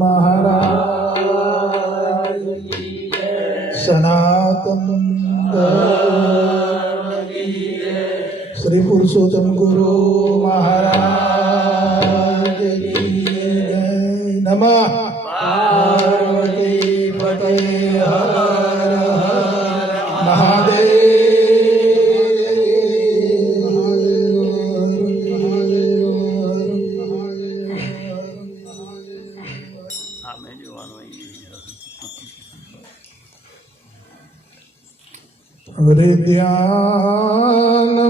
महाराज सनातन श्री पुरुषोत्तम गुरु महाराज की जय। नमः पार्वती पते हर हर महादेव। हृदयान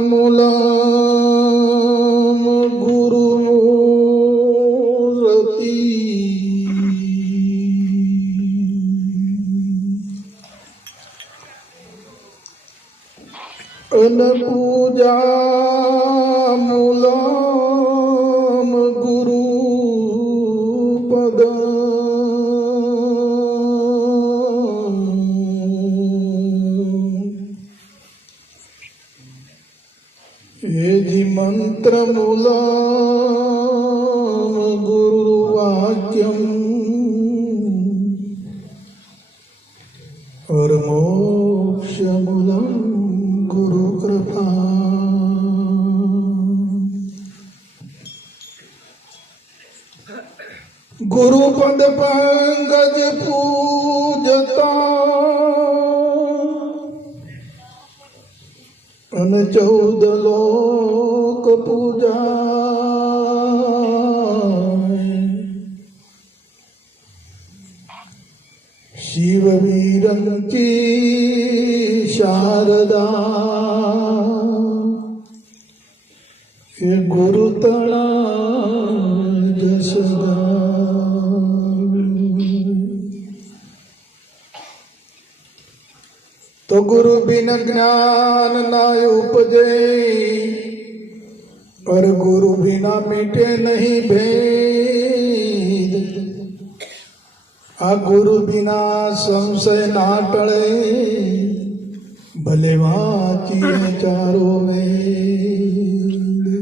मूलम गुरु मूर्ति अन पूजा मूलम गुरु पद ये मंत्र मूलम गुरुवाक्यम और मोक्ष मूलम गुरु कृपा। गुरु पद पंकज पूजता अन 14 लोक पूजा। शिव वीरन की शारदा ये गुरु तणा जसदा। तो गुरु बिन ज्ञान ना उपजे और गुरु बिना मिटे नहीं भेद। आ गुरु बिना संशय ना टळे भले वाचिए चारों वेद।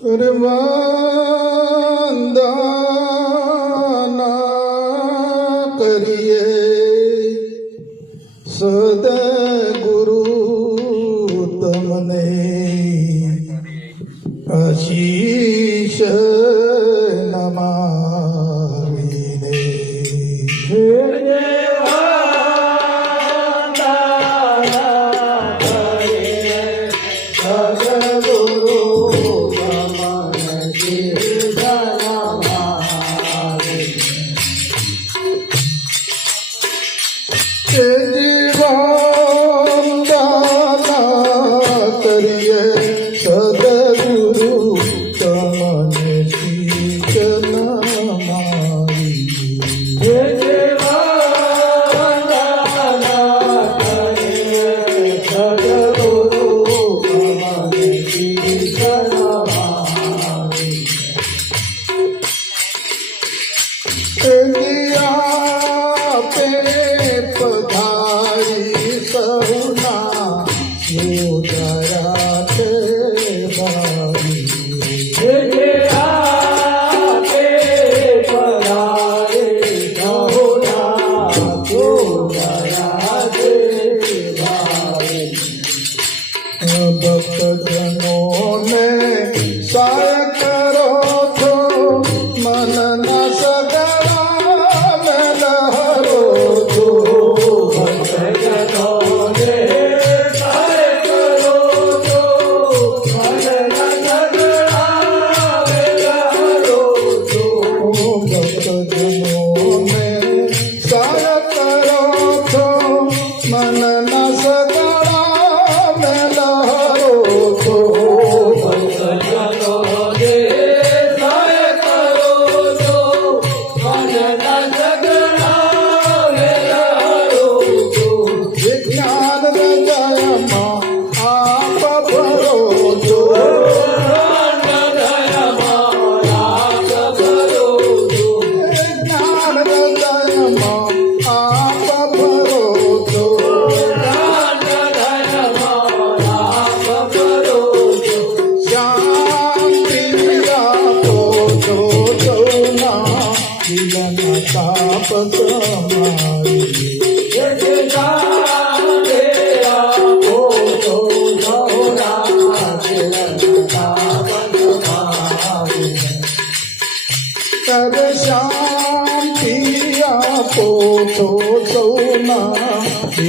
अरे वंदा सदगुरु तमने आशीष नमाविने। पधारी सहुना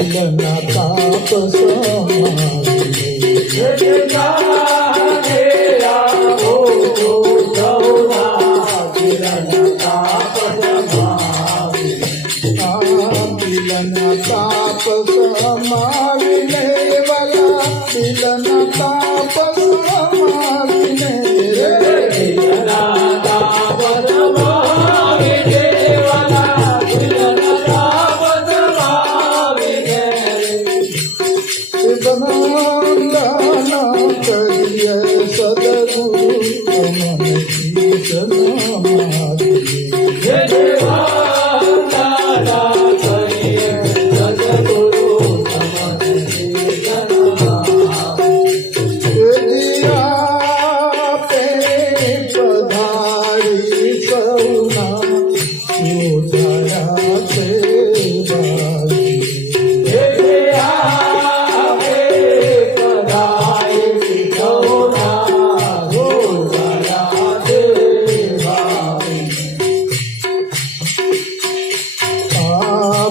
દિલના તાપ સમાવીને દિલના તાપ સમાવીને વાલા દિલના તાપ સમાવીને વંદના કરીએ સદગુરુ તમને શીશ પધારી સૌના ઉદયા છે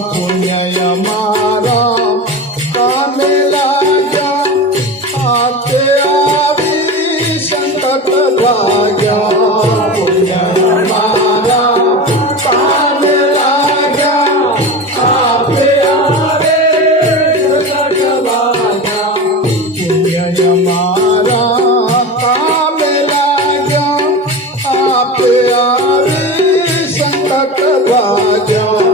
પુણ્ય મારા કામે લાગ્યા આપે આવી સંકટ ભાગ્યા પુણ્ય મારા કામે લાગ્યા આપે આવી સંકટ ભાગ્યા પુણ્ય મારા કામે લાગ્યા આપે આવી સંકટ ભાગ્યા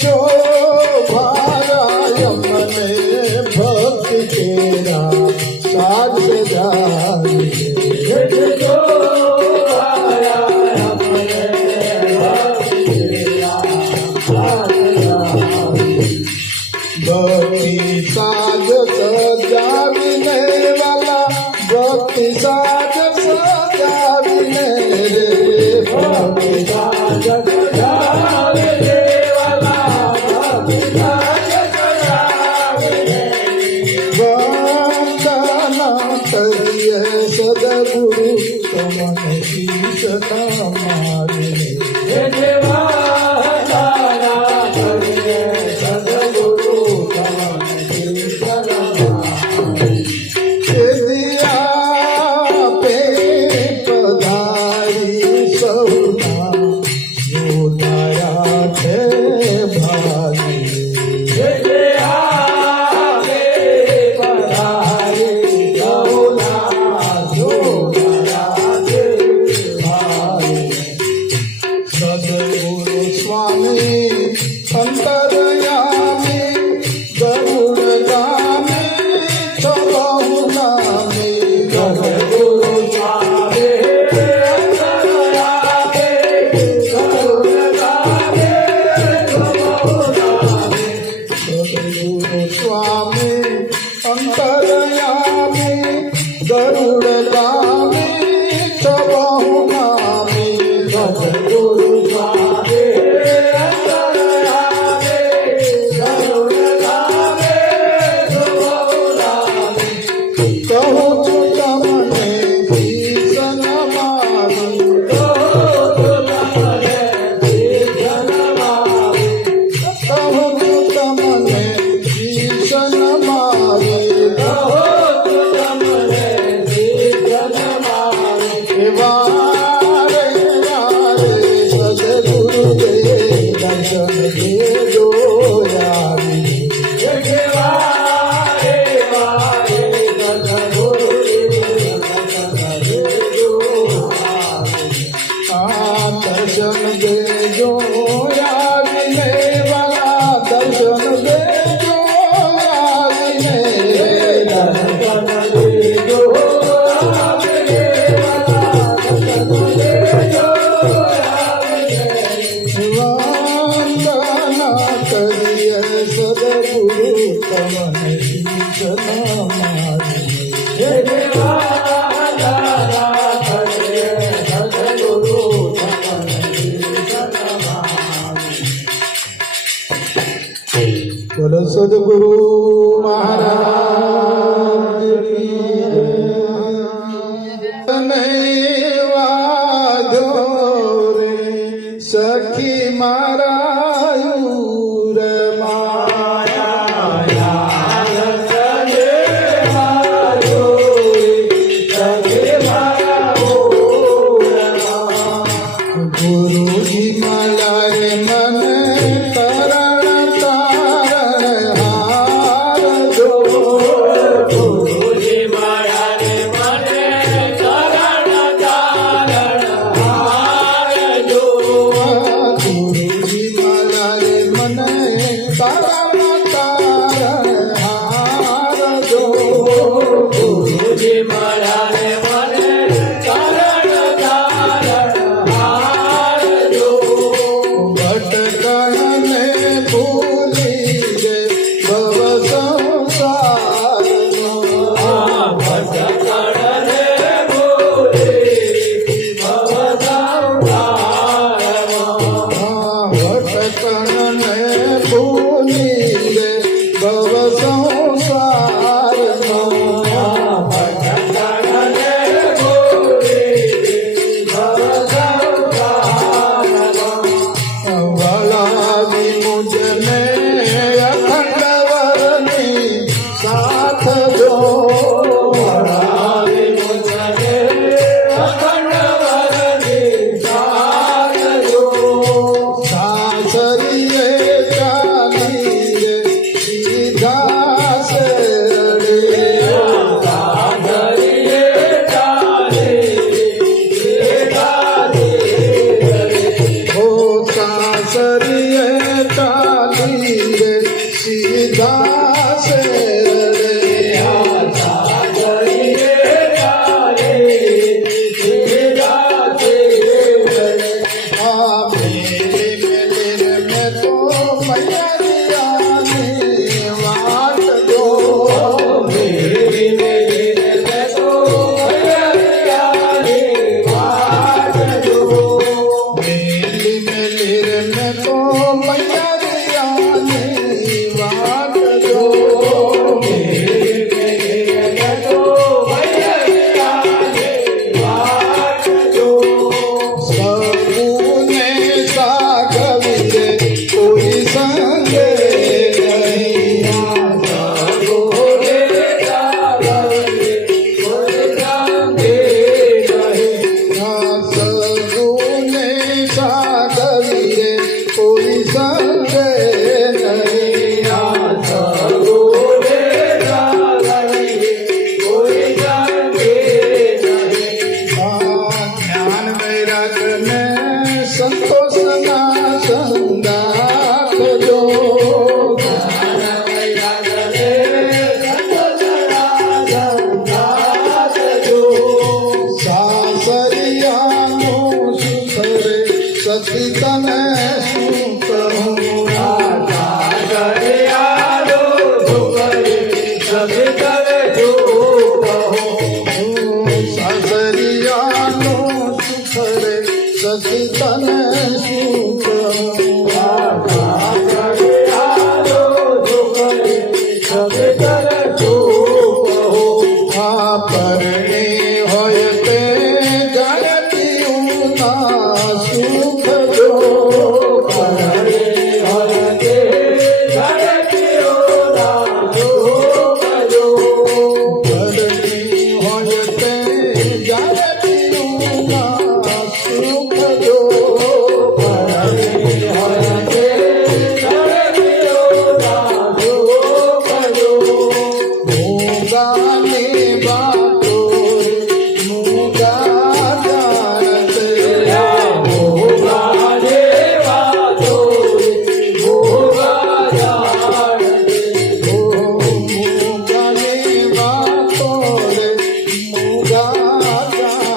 જો ભારાય મને ભક્તિ તેરા સાથ જાય જો ભારાય મને ભક્તિ તેરા સાથ જાય ભક્તિ સાજ સજાવીને વાલા ભક્તિ સાજ સજાવીને ભક્તિ સાજ સજાવીને કરીએ સદગુરુ તમને શીશ નમાવીને પધારી સૌના જોનાયા છે ભાઈ સદગુરુ સ્વામી અંતરયામી ગરુડ ગામી ચલહુ નામી સદગુરુ સ્વામી અંતરયામી ગરુડ ગામી ચલહુ નામી સદગુરુ સ્વામી અંતરયામી ગરુડ ગામી ચલહુ નામી સદગુરુ દર્શન દેજો આવીને વાલા દર્શન દેજો સદગુરુ મહારાજ કી જય. તને વાજો રે સખી મારા ગુરુજી મલારે મને તરણ તારણ હાર જો. ગુરુજી મલારે મને તરણ તારણ હાર જો. ગુરુજી મલારે મને તરણ તારણ હાર જો. ગુરુજી મલારે મને તરણ તારણ હાર જો. ભટકણને ભૂલી રે ભવ સંસારનો. ભટકણને ભૂલી ભવ સંસારમાં. ભટકણને ભૂલી રે ભવ સંસારનો. ભટકણને ભૂલી ભવ સંસારમાં. વલાવી મુજને અખંડ વરની સાથ જો. વળાવી મુજને અખંડ વરની સાથ જો. સાસરીએ ચાલી રે સીધા શેરડે. સાગરીએ ચાલે સીધા ઓ સાસરીએ ચાલી રે સીધા શેરડે. સાગરીએ ચાલે સીધા આ મેલે મેલે મેં તો મૈયાની વાટ જો. મેરી મેરી ને તો હરિયાની વાટ જો. મેલી મેલી રે મેં તો મૈયાની વાટ જો. મેરી મેરી ને તો હરિયાની વાટ જો. સબુને સાગવી રે કોઈ સંગે નહીં. સગોરે ચાલવે કોઈ સંગે નહીં. સબુને સાગવી રે કોઈ સંગે નહીં. સગોરે ચાલવે કોઈ સંગે નહીં. જ્ઞાન વૈરાગને સંતોષના સંદાથ જો. સાસરિયાનું સુખ રે સતી તને શું કહું. સાસરિયાનું સુખ રે સતી તને શું કહું. આ પરણી હોય તે જાણતી ના સુખ જો. પરણી હોય તે જાણતી ના સુખ જો. પરણી હોય તે જાણતી ના સુખ જો. પરણી હોય તે મૂંગાની વાતો મૂંગા જાણતે. મૂંગાની વાતો રે મૂંગા જાણતે.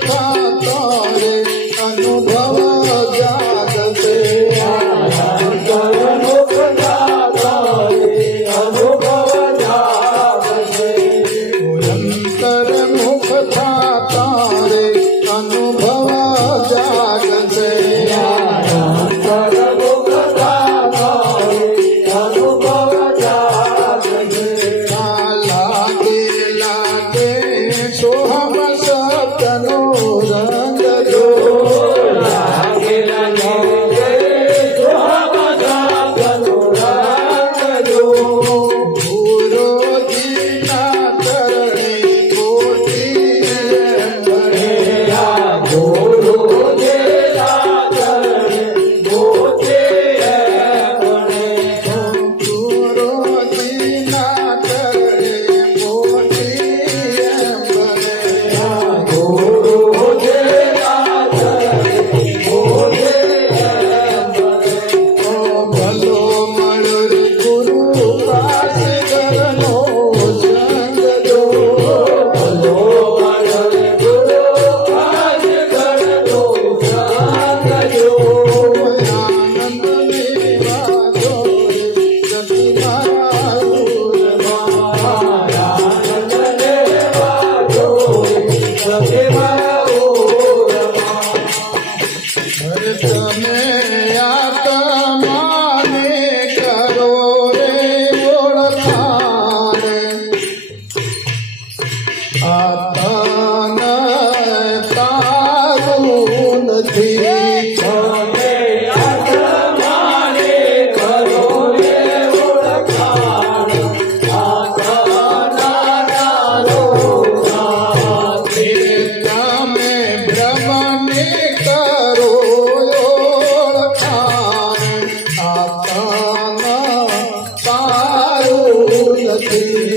થતો રે અનુભવ જાગશે અંતરમુખ થતા રે અનુભવ જાગશે અંતર્મુખ થતા રે અનુભવ જાગશે અંતરમુખ થતા રે અનુભવ જાગશે લાગે લાગે સોહમ સતનો રંગ જો લાગે લાગે સુહામણા તનો રંગ જો ગુરુજીના ચરણે કોટી બને ગુરુ દેલા ચરણે ગોતે બને ગુરુજીના ચરણે કોટી બને ગુરુ દેલા ચરણે ગોતે ભલો મળ્યો રે ગુરુ પાસે કરનો સંગ જો ભલો મળે ગુરુ આજ કરતો સંગ જો આનંદ મેવા જો સતી હરે તમે આત્માને કરો રે ઓળખાણ આતન તારું નથી તમે બ્રહ્મને કરો ઓળખાણ આતન તારું નથી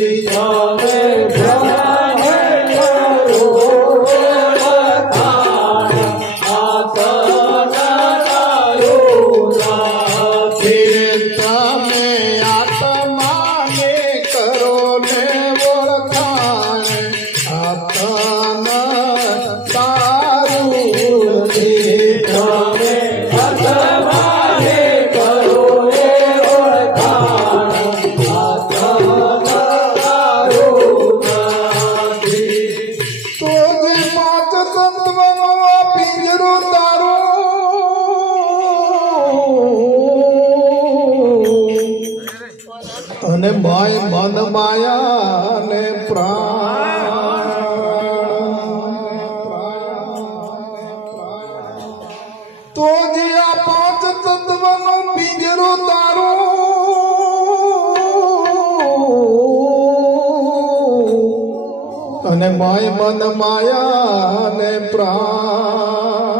તમે આત્માને કરો ને ઓળખાણ આતન તારું નથી તો જે પાંચ તત્વનો પિંજરું તારું અને માય મન માયા ને પ્રાણ તો જે આ પાંચ તત્વનો પિંજરું તારું અને માય મન માયા ને પ્રાણ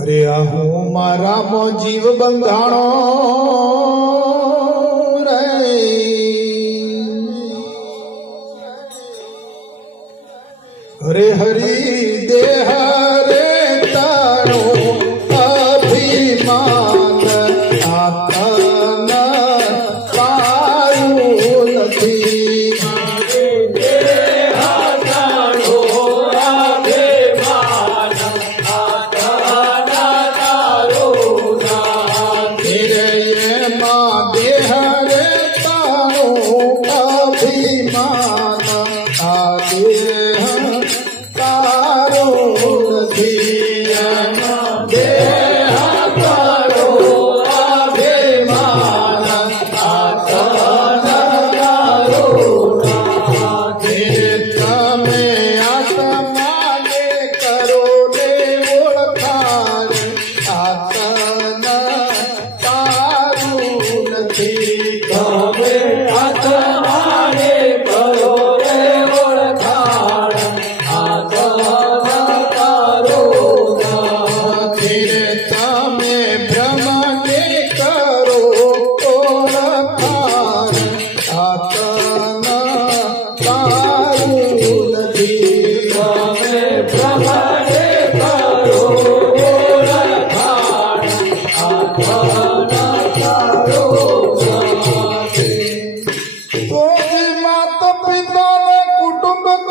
અરે આ હું મારામાં જીવ બંધાણો રે હરે હરી દેહ રે તારો અભિમાન આતન પાયું નથી એમાં દેહ રે તારો અભિમાન આ દેહ તારો નથી એમાં દેહ તારો અભિમાન આ તન તારો નથી તમે આત્માને કરો ને ઓળખાણ આતન તારું નથી કરો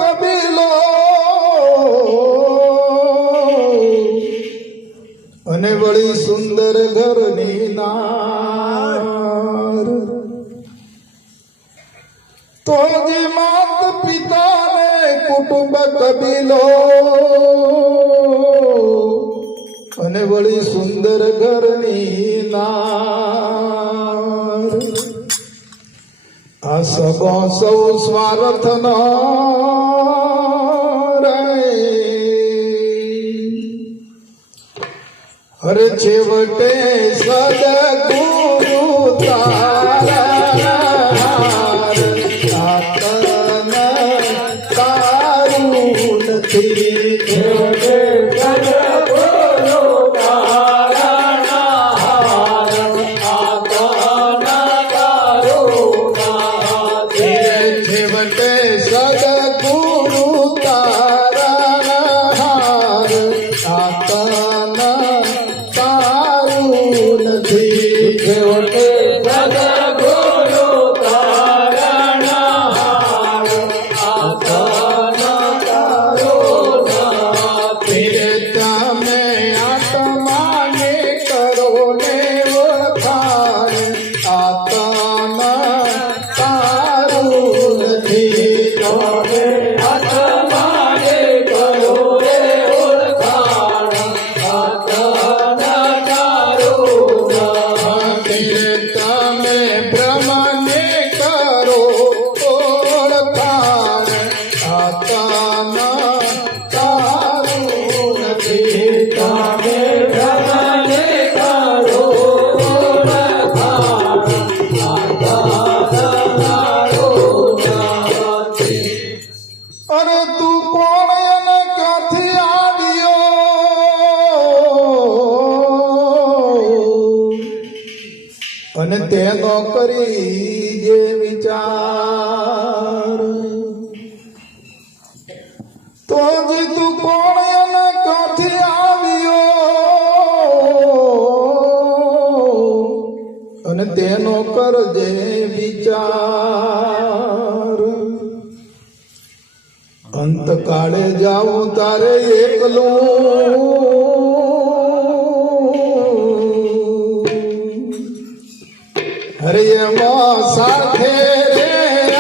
કબીલો અને વળી સુંદર ઘરની નાર તો જે માત પિતાને કુટુંબ કબીલો અને વળી સુંદર ઘરની નાર આ સગો સૌ સ્વાર્થનો હરે છેવટે સદગુરુ તારા તાતન તારું નથી છેવટે સદગુરુ તારા આતન તારું નથી. છેવટે સદગુરુ તારા તાતન તારું નથી છેવટે સદગુરુ તારા આતન તારું નથી. તમે આત્માને કરો ને વખાણ આત્મ તારું નથી તમે આત્માને કરો રે ઓળખાણ આતન તારું નથી. તમે બ્રહ્મને કરો ઓળખાણ આત્મ તારું નથી તમે બ્રહ્મને કરો ઓળખાણ આતન તારું નથી. અરે તું કોણ અને ક્યાંથી આવ્યો અને તેનો કરી જે વિચાર તો જ તું કોણ અને ક્યાંથી આવ્યો અને તેનો કરજે વિચાર અંતકાળે જાઉં તારે એકલું હરે એમાં સાથે રે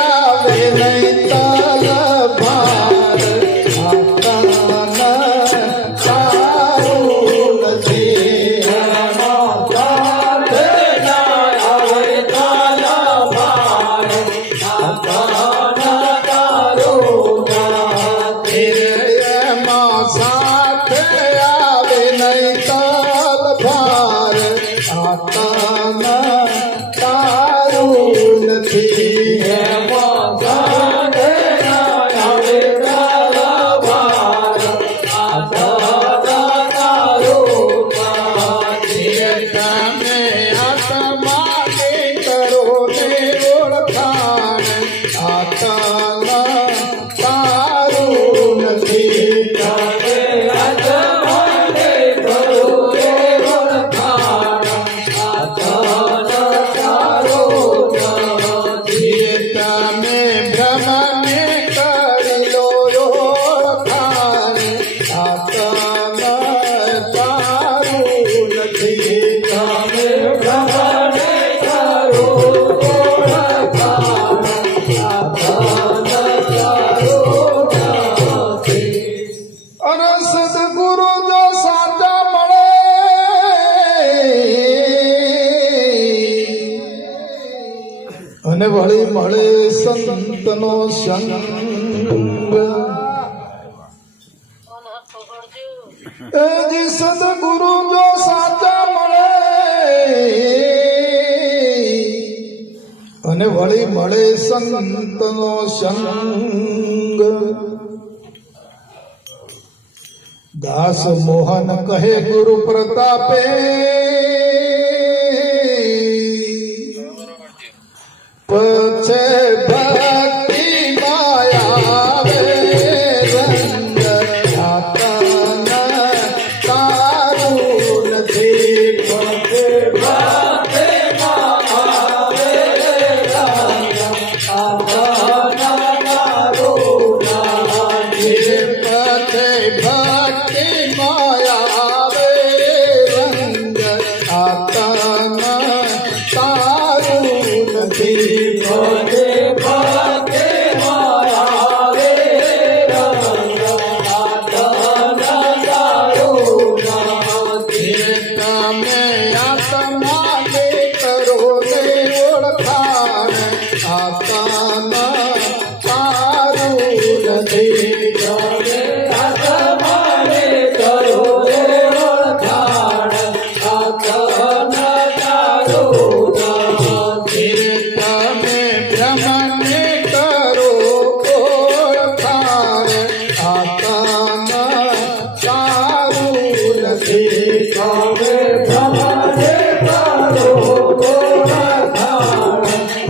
આવે નહીં તલભાર આતન તારું નથી સાથે ના આવે કાલા ભાર આતન તારું નથી. એમાં સાથે આવે નહીં તલભાર આતન તારું નથી એમાં સાથે ના આવે કાલા ભાર આતન તારું નથી. તમે આત્માને કરો ને ઓળખાણ આત્મ તારું નથી તમે આત્માને કરો રે ઓળખાણ આતન તારું નથી. તમે બ્રહ્મને કરી લો ઓળખાણ આત્મ તારું નથી તમે બ્રહ્મને કરો ઓળખાણ આતન તારું નથી. અને સદગુરુ જો સાચા મળે અને વળી મળે સંતનો સંગ એ જે સદગુરુ જો સાચા મળે અને વળી મળે સંતનો સંગ દાસ મોહન કહે ગુરુ પ્રતાપે પછે ભક્તિ માયા રંગ આતન તારું નથી ભક્તિ માં આવે રંગ આતન તારું આત્માને કરો રે ઓળખાણ, આત્મન તારું નથી. તમે બ્રહ્મને કરો ઓળખાણ, આત્મા તારું નથી. તમે બ્રહ્મને કરો ઓળખાણ,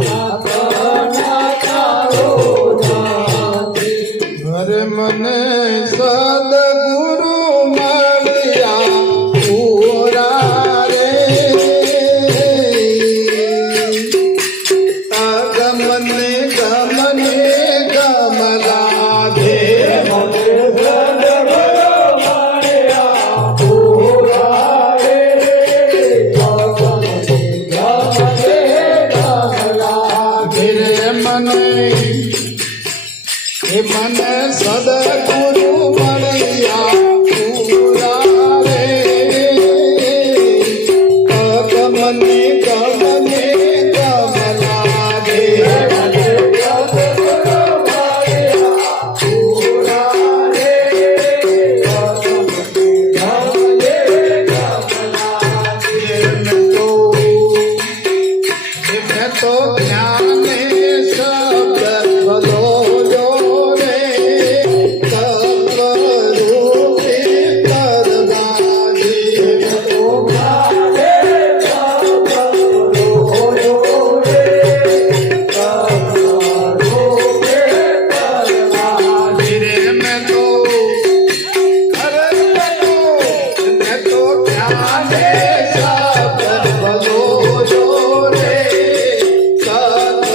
આત્મન તારું નથી. અરે મને સદગુરુ મળ્યા પૂરા રે, ગમને ગમને ગમલા દે. મને સદગુરુ મળ્યા પૂરા રે, ગમને ગમને ગમલા દે. મેં તો જ્ઞાને શબ્દ ભલો રે, તપરૂપે કરવાજી. મેં તો જ્ઞાને શબ્દ ભલો રે, તપરૂપે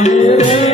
Hare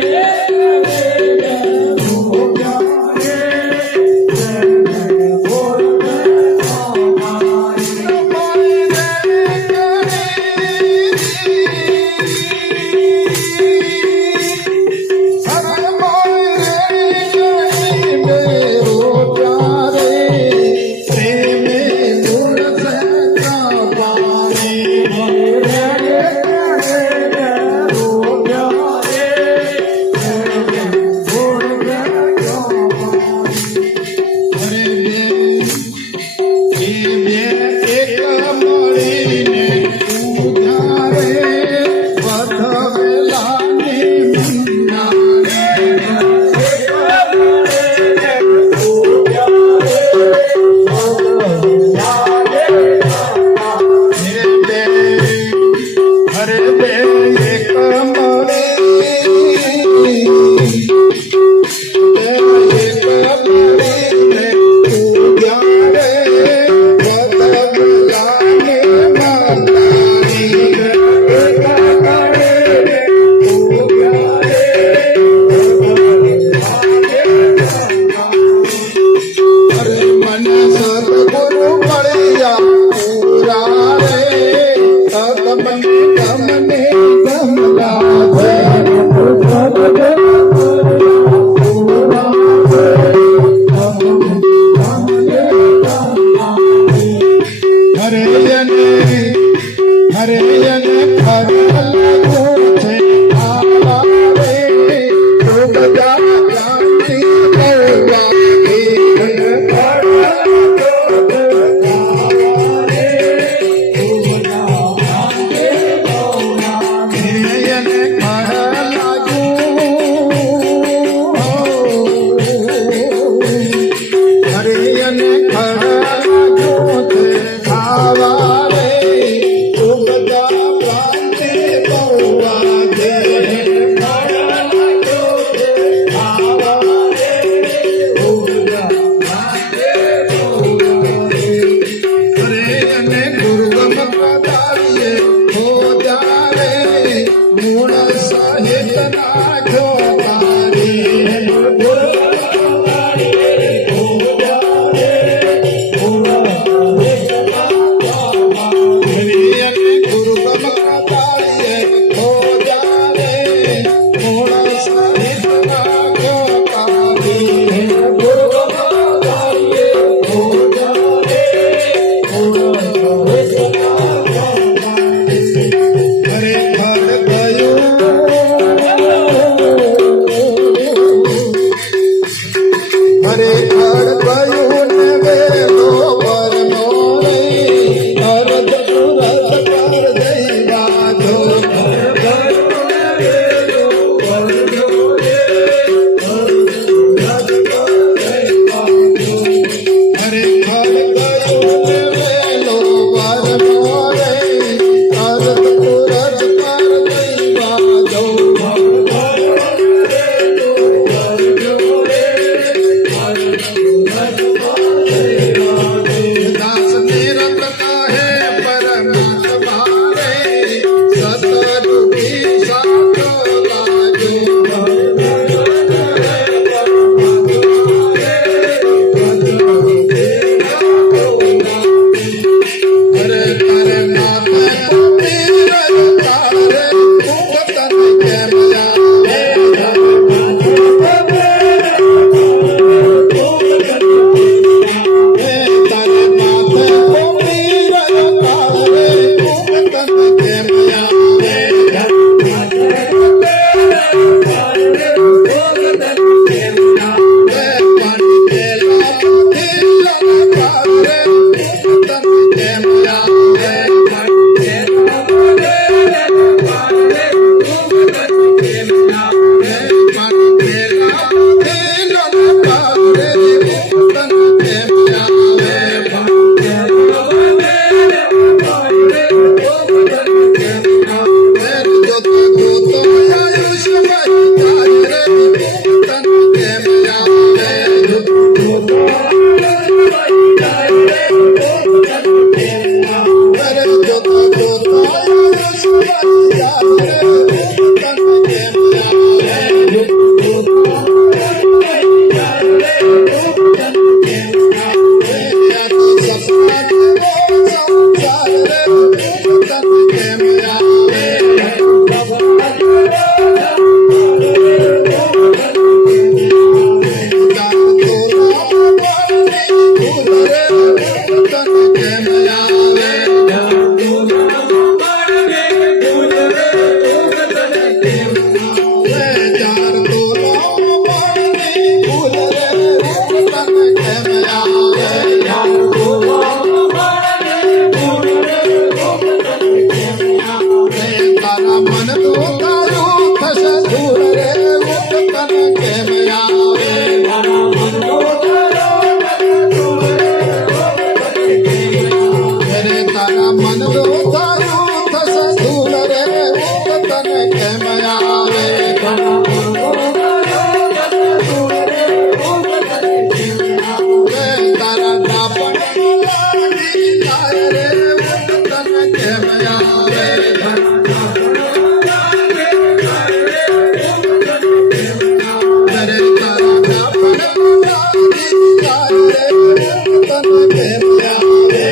સહિત નાખ્યો તારી ગુરુ ગમા તાળીએ હો જાને ગુણ સહિત નાખ્યો તારી ખરેખર ગયું ને વેલો પરનો રે અરજ સુરત પર જઈ બાજો ખરેખર ગયું ને વેલો પરનો રે અરજ સુરત પર જઈ બાજો દાસ નિરત કહે પરમાત્મા રે સતરૂપી સાચો લાજો અરે તારે માથે પીર તારે ભૂખતન કેમ જાવે તારે માથે પીર તારે ભૂખતન કેમ જાવે તારા મન તો તારું થશે દૂર રે તન કેમ આવે અરે તારા મન તો તારું થશે દૂર રે તન કેમ આવે તારા દાપણ લાગી જાય રે તન કેમ આવે અરે તારા દાપણ લાગી જાય રે તન કેમ આવે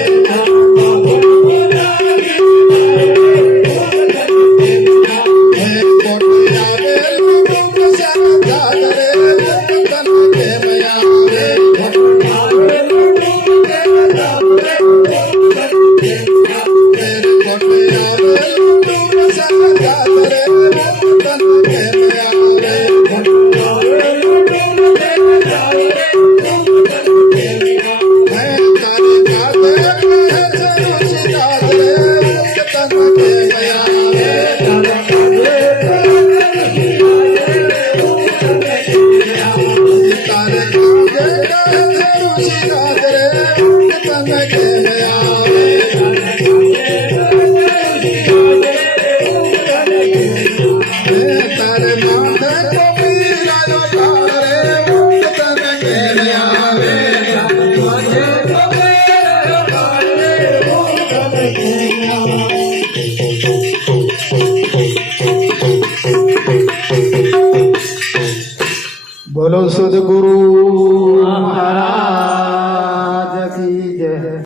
સદગુરુ